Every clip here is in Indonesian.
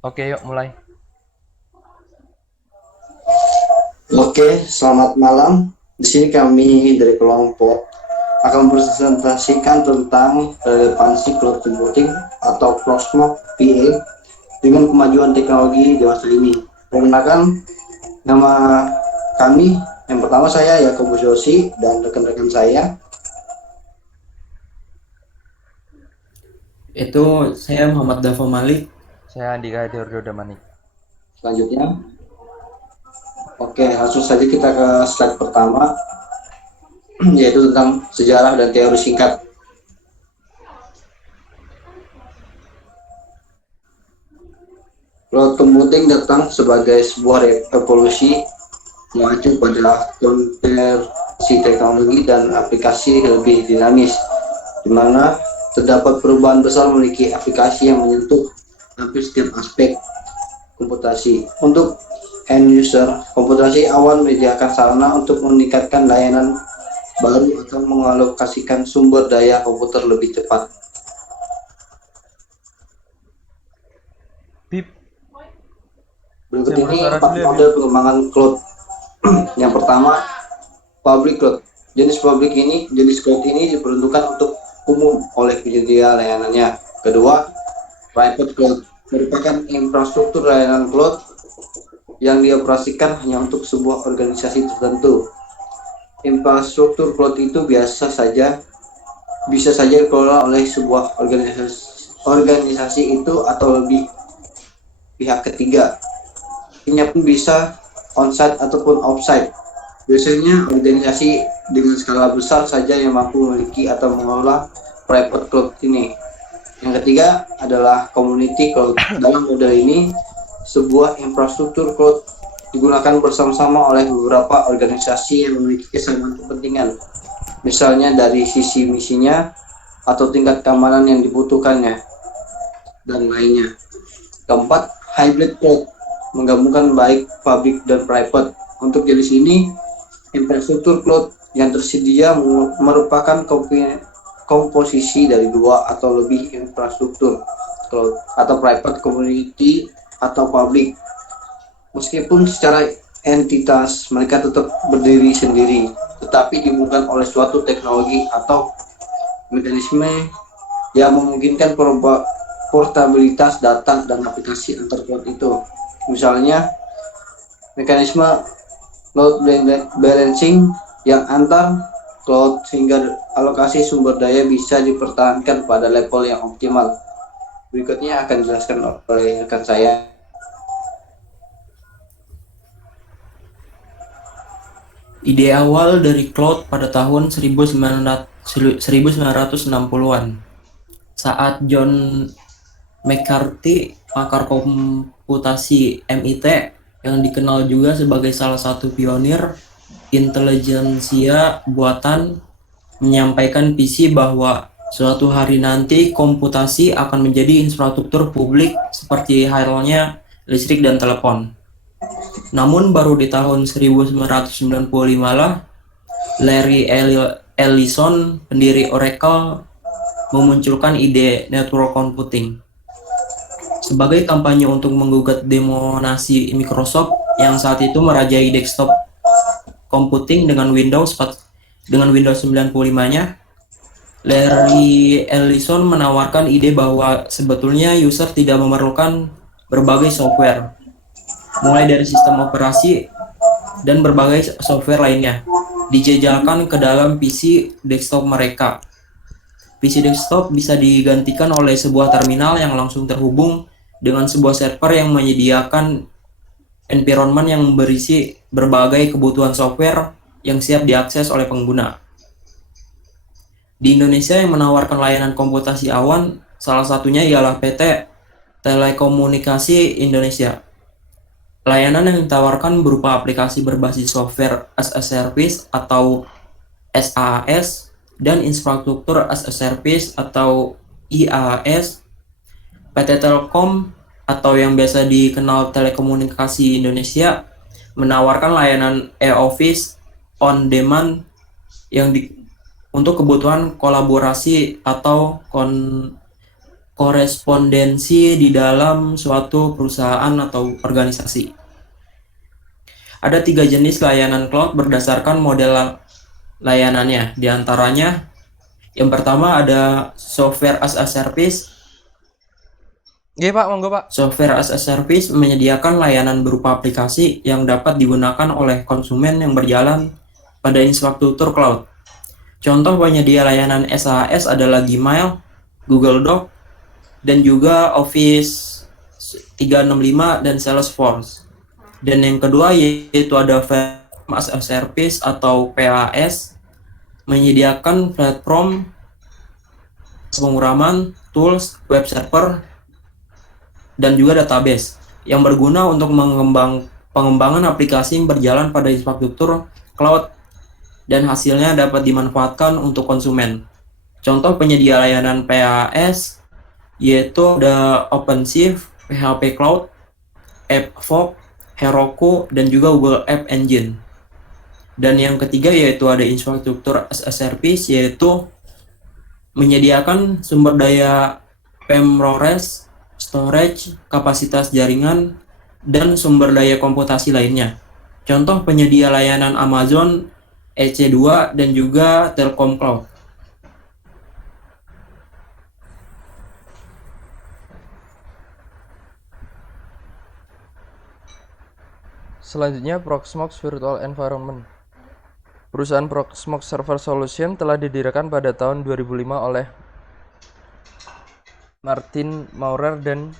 Oke, yuk mulai. Oke, selamat malam. Di sini kami dari kelompok akan presentasikan tentang relevansi cloud computing atau Proxmox PA dengan kemajuan teknologi dewasa ini. Perkenalkan, nama kami yang pertama saya Yakobus Yosi dan rekan-rekan saya. Itu saya Muhammad Davo Malik. Saya Andika Diordo Damanik. Selanjutnya, oke, langsung saja kita ke slide pertama, yaitu tentang sejarah dan teori singkat. Cloud computing datang sebagai sebuah revolusi mengacu pada konversi teknologi dan aplikasi lebih dinamis, di mana terdapat perubahan besar memiliki aplikasi yang menyentuh hampir setiap aspek komputasi. Untuk end user, komputasi awan menyediakan sarana untuk meningkatkan layanan baru atau mengalokasikan sumber daya komputer lebih cepat. Bip, Berikut saya ini bersuara 4 dulu ya, Bip. model pengembangan cloud. Yang pertama, public cloud. Jenis cloud ini diperuntukkan untuk umum oleh penyedia layanannya. Kedua, private cloud merupakan infrastruktur layanan cloud yang dioperasikan hanya untuk sebuah organisasi tertentu. Infrastruktur cloud itu bisa saja dikelola oleh sebuah organisasi itu atau lebih pihak ketiga. Ini pun bisa onsite ataupun offsite. Biasanya organisasi dengan skala besar saja yang mampu memiliki atau mengelola private cloud ini. Yang ketiga adalah community cloud. Dalam model ini, sebuah infrastruktur cloud digunakan bersama-sama oleh beberapa organisasi yang memiliki kesamaan kepentingan, misalnya dari sisi misinya atau tingkat keamanan yang dibutuhkannya, dan lainnya. Keempat, hybrid cloud menggabungkan baik public dan private. Untuk jenis ini, infrastruktur cloud yang tersedia merupakan komposisi dari dua atau lebih infrastruktur cloud atau private, community, atau public. Meskipun secara entitas mereka tetap berdiri sendiri, tetapi dihubungkan oleh suatu teknologi atau mekanisme yang memungkinkan portabilitas data dan aplikasi antar cloud itu. Misalnya, mekanisme load balancing yang antar cloud sehingga alokasi sumber daya bisa dipertahankan pada level yang optimal. Berikutnya akan dijelaskan oleh rekan saya. Ide awal dari cloud pada tahun 1960-an saat John McCarthy, pakar komputasi MIT yang dikenal juga sebagai salah satu pionir intelijensia buatan, menyampaikan visi bahwa suatu hari nanti komputasi akan menjadi infrastruktur publik seperti halnya listrik dan telepon. Namun baru di tahun 1995 lah Larry Ellison, pendiri Oracle, memunculkan ide network computing sebagai kampanye untuk menggugat dominasi Microsoft yang saat itu merajai desktop computing dengan Windows 95-nya. Larry Ellison menawarkan ide bahwa sebetulnya user tidak memerlukan berbagai software, mulai dari sistem operasi dan berbagai software lainnya, dijejalkan ke dalam PC desktop mereka. PC desktop bisa digantikan oleh sebuah terminal yang langsung terhubung dengan sebuah server yang menyediakan environment yang berisi berbagai kebutuhan software yang siap diakses oleh pengguna. Di Indonesia yang menawarkan layanan komputasi awan, salah satunya ialah PT Telekomunikasi Indonesia. Layanan yang ditawarkan berupa aplikasi berbasis software as a service atau SaaS dan infrastruktur as a service atau IaaS. PT Telkom atau yang biasa dikenal Telekomunikasi Indonesia menawarkan layanan e-office on demand yang untuk kebutuhan kolaborasi atau korespondensi di dalam suatu perusahaan atau organisasi. Ada 3 jenis layanan cloud berdasarkan model layanannya. Di antaranya, yang pertama ada software as a service. Iya Pak, monggo Pak. Software as a service menyediakan layanan berupa aplikasi yang dapat digunakan oleh konsumen yang berjalan pada infrastruktur cloud. Contoh penyedia layanan SaaS adalah Gmail, Google Doc, dan juga Office 365 dan Salesforce. Dan yang kedua yaitu ada Platform as a Service atau PaaS, menyediakan platform penguraman, tools, web server, dan juga database yang berguna untuk pengembangan aplikasi yang berjalan pada infrastruktur cloud dan hasilnya dapat dimanfaatkan untuk konsumen. Contoh penyedia layanan PaaS yaitu ada OpenShift, PHP Cloud, AppFox, Heroku, dan juga Google App Engine. Dan yang ketiga yaitu ada infrastruktur as a service, yaitu menyediakan sumber daya PRORES, storage, kapasitas jaringan, dan sumber daya komputasi lainnya. Contoh penyedia layanan Amazon EC2 dan juga Telkom Cloud. Selanjutnya Proxmox Virtual Environment. Perusahaan Proxmox Server Solution telah didirikan pada tahun 2005 oleh Martin Maurer dan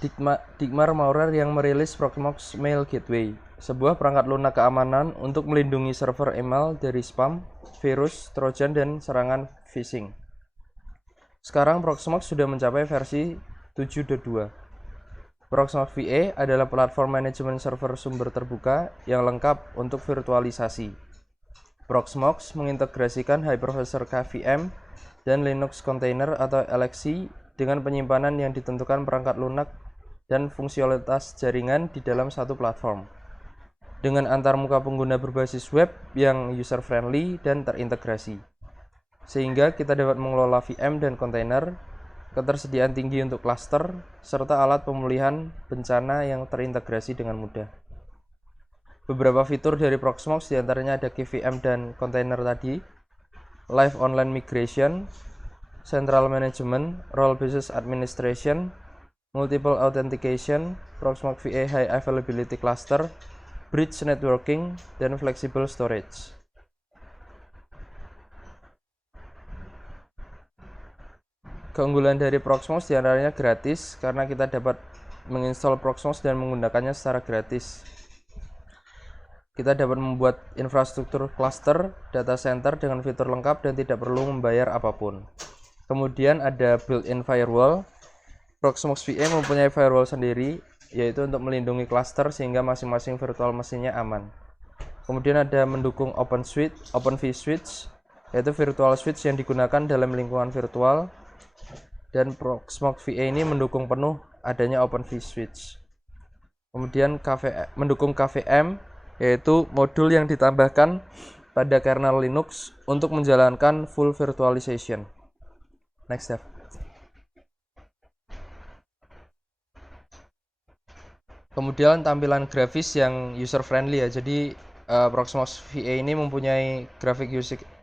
Dietmar Maurer yang merilis Proxmox Mail Gateway, sebuah perangkat lunak keamanan untuk melindungi server email dari spam, virus, trojan, dan serangan phishing. Sekarang Proxmox sudah mencapai versi 7.2. Proxmox VA adalah platform manajemen server sumber terbuka yang lengkap untuk virtualisasi. Proxmox mengintegrasikan Hypervisor KVM dan Linux Container atau LXC dengan penyimpanan yang ditentukan perangkat lunak dan fungsionalitas jaringan di dalam satu platform, dengan antarmuka pengguna berbasis web yang user-friendly dan terintegrasi, sehingga kita dapat mengelola VM dan kontainer, ketersediaan tinggi untuk cluster, serta alat pemulihan bencana yang terintegrasi dengan mudah. Beberapa fitur dari Proxmox diantaranya ada KVM dan kontainer tadi, Live Online Migration, Central Management, Role-Based Administration, Multiple Authentication, Proxmox VA High Availability Cluster, Bridge Networking, dan Flexible Storage. Keunggulan dari Proxmox diantaranya gratis, karena kita dapat menginstal Proxmox dan menggunakannya secara gratis. Kita dapat membuat infrastruktur cluster, data center dengan fitur lengkap dan tidak perlu membayar apapun. Kemudian ada built-in firewall. Proxmox VA mempunyai firewall sendiri, yaitu untuk melindungi cluster sehingga masing-masing virtual mesinnya aman. Kemudian ada mendukung Open vSwitch, yaitu virtual switch yang digunakan dalam lingkungan virtual. Dan Proxmox VA ini mendukung penuh adanya Open vSwitch. Kemudian mendukung KVM, yaitu modul yang ditambahkan pada kernel Linux untuk menjalankan full virtualization. Next step. Kemudian tampilan grafis yang user friendly ya. Jadi Proxmox VA ini mempunyai grafik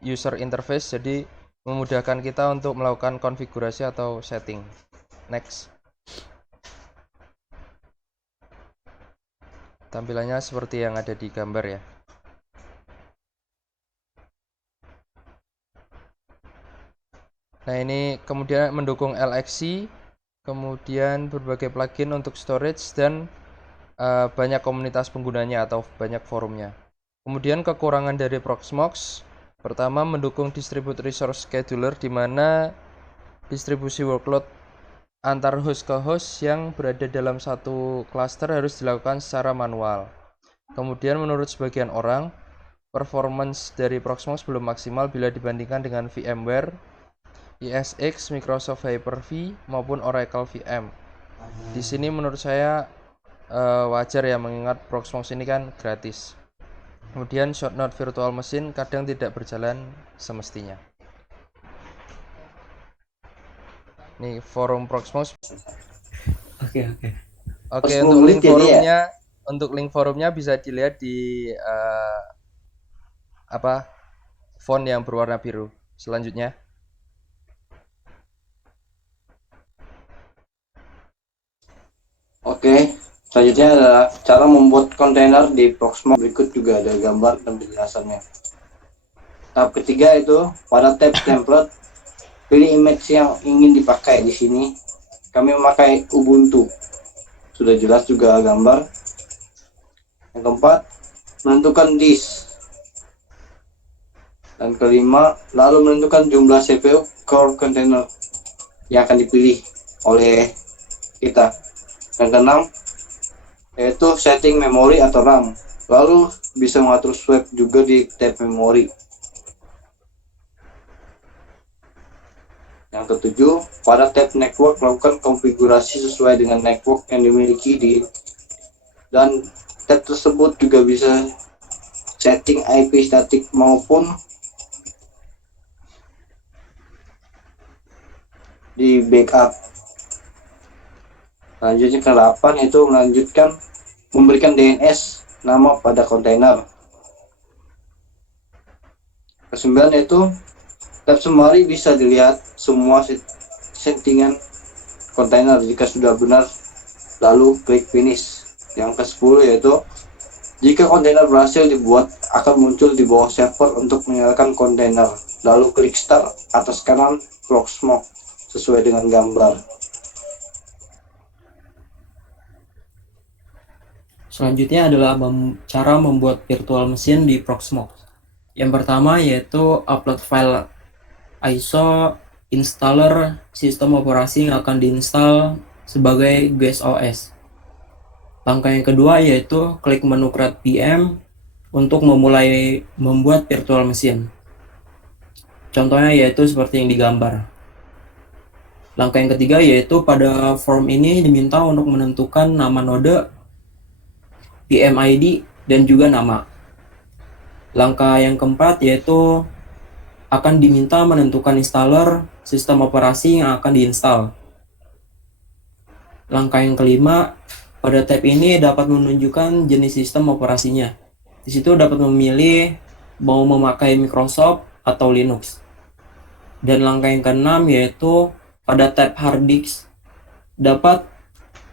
user interface, jadi memudahkan kita untuk melakukan konfigurasi atau setting. Next. Tampilannya seperti yang ada di gambar ya. Nah, ini kemudian mendukung LXC, kemudian berbagai plugin untuk storage, dan banyak komunitas penggunanya atau banyak forumnya. Kemudian kekurangan dari Proxmox, pertama mendukung distribute resource scheduler, di mana distribusi workload antar host ke host yang berada dalam satu cluster harus dilakukan secara manual. Kemudian menurut sebagian orang, performance dari Proxmox belum maksimal bila dibandingkan dengan VMware, ESX, Microsoft Hyper-V, maupun Oracle VM. Di sini menurut saya wajar ya, mengingat Proxmox ini kan gratis. Kemudian short node virtual machine kadang tidak berjalan semestinya. nih forum Proxmox. Oke. Oke, 10 untuk link menit jadi ya? forumnya bisa dilihat di font yang berwarna biru. Selanjutnya, Oke, selanjutnya adalah cara membuat kontainer di Proxmox. Berikut juga ada gambar dan penjelasannya. Tahap ketiga itu pada tab template, pilih image yang ingin dipakai. Di sini kami memakai Ubuntu. Sudah jelas juga gambar. Yang keempat, menentukan disk. Dan kelima, lalu menentukan jumlah CPU core container yang akan dipilih oleh kita. Yang keenam, yaitu setting memori atau RAM. Lalu bisa mengatur swap juga di tab memori. Yang ketujuh, pada tab network lakukan konfigurasi sesuai dengan network yang dimiliki dan tab tersebut juga bisa setting IP statik maupun di backup. Selanjutnya ke-8 itu memberikan DNS nama pada kontainer. Ke-9 yaitu tab summary, bisa dilihat semua settingan kontainer. Jika sudah benar, lalu klik finish. Yang ke-10 yaitu jika kontainer berhasil dibuat, akan muncul di bawah server untuk menyalakan kontainer. Lalu klik start atas kanan Proxmox sesuai dengan gambar. Selanjutnya adalah cara membuat virtual machine di Proxmox. Yang pertama yaitu upload file ISO installer sistem operasi yang akan diinstal sebagai guest OS. Langkah yang kedua yaitu klik menu create VM untuk memulai membuat virtual machine. Contohnya yaitu seperti yang digambar. Langkah yang ketiga yaitu pada form ini diminta untuk menentukan nama node, VM ID, dan juga nama. Langkah yang keempat yaitu akan diminta menentukan installer sistem operasi yang akan diinstal. Langkah yang kelima, pada tab ini dapat menunjukkan jenis sistem operasinya. Di situ dapat memilih mau memakai Microsoft atau Linux. Dan langkah yang keenam yaitu pada tab hard disk dapat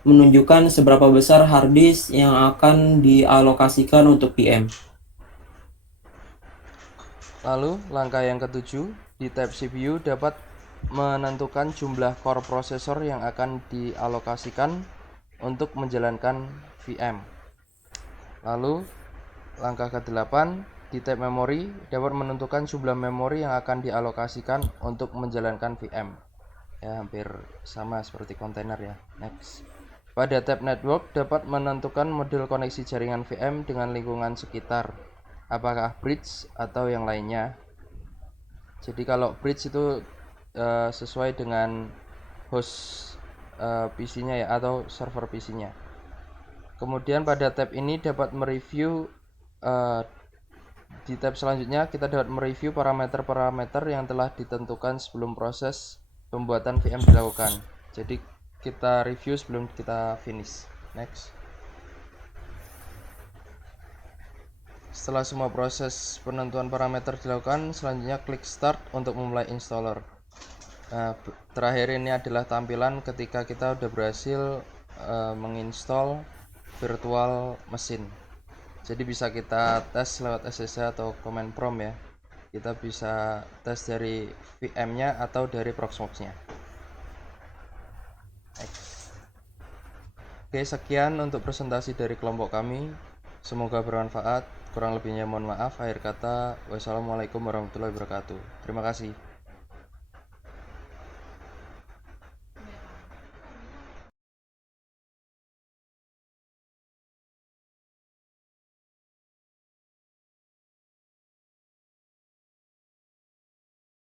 menunjukkan seberapa besar hard disk yang akan dialokasikan untuk VM. lalu langkah yang ketujuh, di tab CPU dapat menentukan jumlah core prosesor yang akan dialokasikan untuk menjalankan VM. Lalu langkah ke-8, di tab memori dapat menentukan jumlah memori yang akan dialokasikan untuk menjalankan VM. Ya, hampir sama seperti kontainer ya. Next. Pada tab network dapat menentukan model koneksi jaringan VM dengan lingkungan sekitar, apakah bridge atau yang lainnya. Jadi kalau bridge itu sesuai dengan host PC-nya ya, atau server PC-nya. Kemudian pada tab ini dapat mereview di tab selanjutnya kita dapat mereview parameter-parameter yang telah ditentukan sebelum proses pembuatan VM dilakukan. Jadi kita review sebelum kita finish. Next. Setelah semua proses penentuan parameter dilakukan, selanjutnya klik start untuk memulai installer. Nah, terakhir ini adalah tampilan ketika kita udah berhasil menginstall virtual machine. Jadi bisa kita tes lewat SSH atau command prompt ya. Kita bisa tes dari VM-nya atau dari Proxmox-nya. Oke, sekian untuk presentasi dari kelompok kami. Semoga bermanfaat. Kurang lebihnya mohon maaf. Akhir kata, wassalamualaikum warahmatullahi wabarakatuh. Terima kasih.